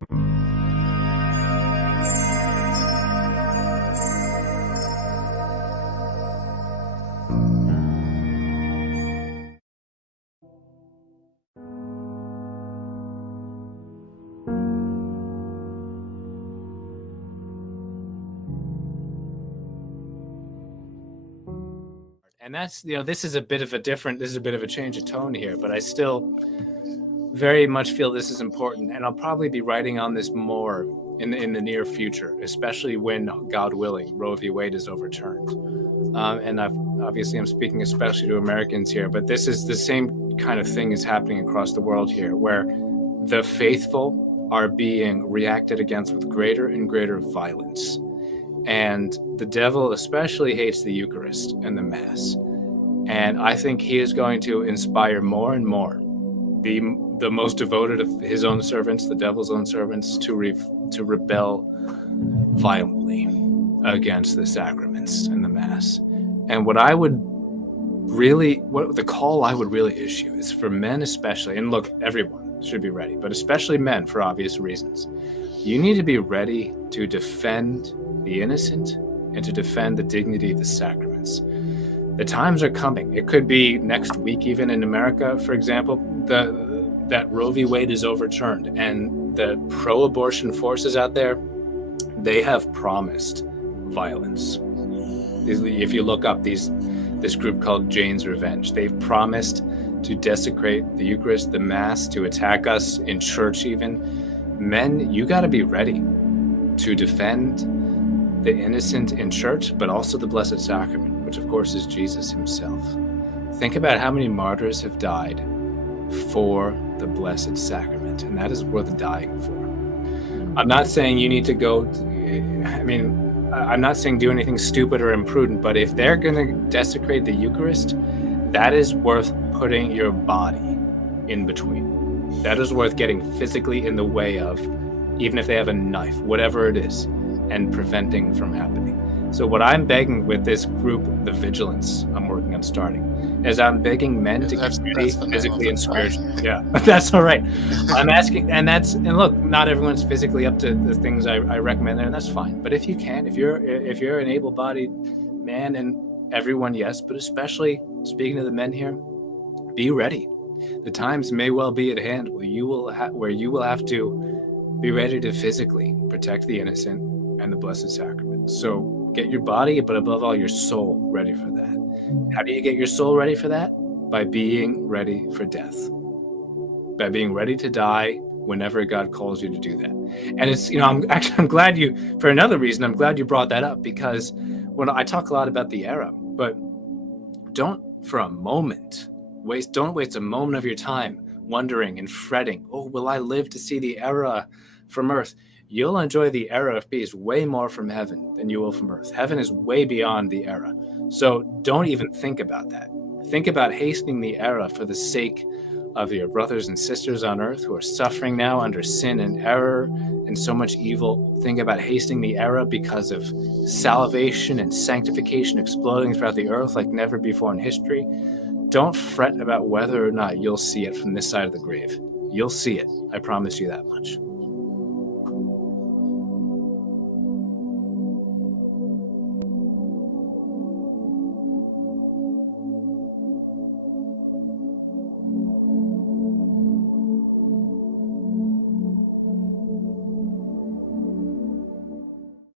And that's, this is a bit of a this is a bit of a change of tone here, but I still very much feel this is important. And I'll probably be writing on this more in the near future, especially when, God willing, Roe v. Wade is overturned. And obviously I'm speaking especially to Americans here, but this is the same kind of thing is happening across the world here, where the faithful are being reacted against with greater and greater violence. And the devil especially hates the Eucharist and the Mass. And I think he is going to inspire more and more the most devoted of his own servants, the devil's own servants, to rebel violently against the sacraments and the Mass. And what the call I would really issue is for men especially, and look, everyone should be ready, but especially men for obvious reasons. You need to be ready to defend the innocent and to defend the dignity of the sacraments. The times are coming. It could be next week, even in America, for example, that Roe v. Wade is overturned, and the pro-abortion forces out there, they have promised violence. If you look up this group called Jane's Revenge, they've promised to desecrate the Eucharist, the Mass, to attack us in church even. Men, you got to be ready to defend the innocent in church, but also the Blessed Sacrament, which of course is Jesus himself. Think about how many martyrs have died for the Blessed Sacrament, and that is worth dying for. I'm not saying you need to go, I'm not saying do anything stupid or imprudent, but if they're going to desecrate the Eucharist, that is worth putting your body in between. That is worth getting physically in the way of, even if they have a knife, whatever it is, and preventing from happening. So what I'm begging with this group, the Vigilance I'm working on starting, is I'm begging men to get ready physically and spiritually. Yeah, that's all right. I'm asking, and look, not everyone's physically up to the things I recommend there, and that's fine. But if you can, if you're an able-bodied man, and everyone, yes, but especially speaking to the men here, be ready. The times may well be at hand where you will have to be ready to physically protect the innocent and the Blessed Sacrament. So get your body, but above all, your soul ready for that. How do you get your soul ready for that? By being ready for death. By being ready to die whenever God calls you to do that. And it's, I'm glad for another reason, I'm glad you brought that up, because when I talk a lot about the era, but don't waste a moment of your time wondering and fretting, oh, will I live to see the era from earth? You'll enjoy the era of peace way more from heaven than you will from earth. Heaven is way beyond the era. So don't even think about that. Think about hastening the era for the sake of your brothers and sisters on earth who are suffering now under sin and error and so much evil. Think about hastening the era because of salvation and sanctification exploding throughout the earth like never before in history. Don't fret about whether or not you'll see it from this side of the grave. You'll see it. I promise you that much.